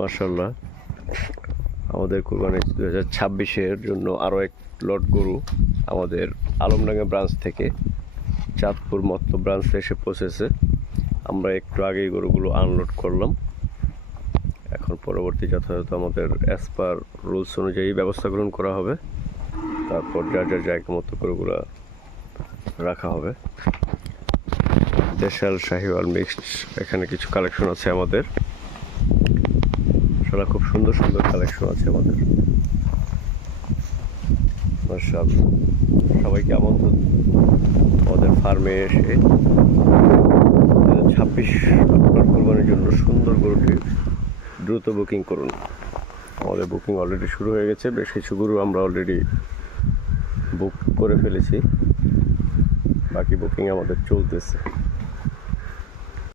মাশাআল্লাহ, আমাদের কুরবানি 2026-এর জন্য আরও এক লট গরু আমাদের আলমডাঙ্গা ব্রাঞ্চ থেকে চাঁদপুর মত্ত ব্রাঞ্চে এসে পৌঁছেছে। আমরা একটু আগেই গরুগুলো আনলোড করলাম। এখন পরবর্তী যথাযথ আমাদের অ্যাজ পার রুলস অনুযায়ী ব্যবস্থা গ্রহণ করা হবে। তারপর যার যার জায়গা মতো গরুগুলো রাখা হবে। দেশাল শাহিওয়াল মিক্সড এখানে কিছু কালেকশন আছে আমাদের। আসলে খুব সুন্দর সুন্দর কালেকশন আছে আমাদের। মাশাআল্লাহ, সবাইকে আমন্ত্রণ আমাদের ফার্মে এসে 2026 আপনার কোরবানির জন্য সুন্দর গরুটি দ্রুত বুকিং করুন। আমাদের বুকিং অলরেডি শুরু হয়ে গেছে। বেশ কিছু গরু আমরা অলরেডি বুক করে ফেলেছি, বাকি বুকিং আমাদের চলতেছে।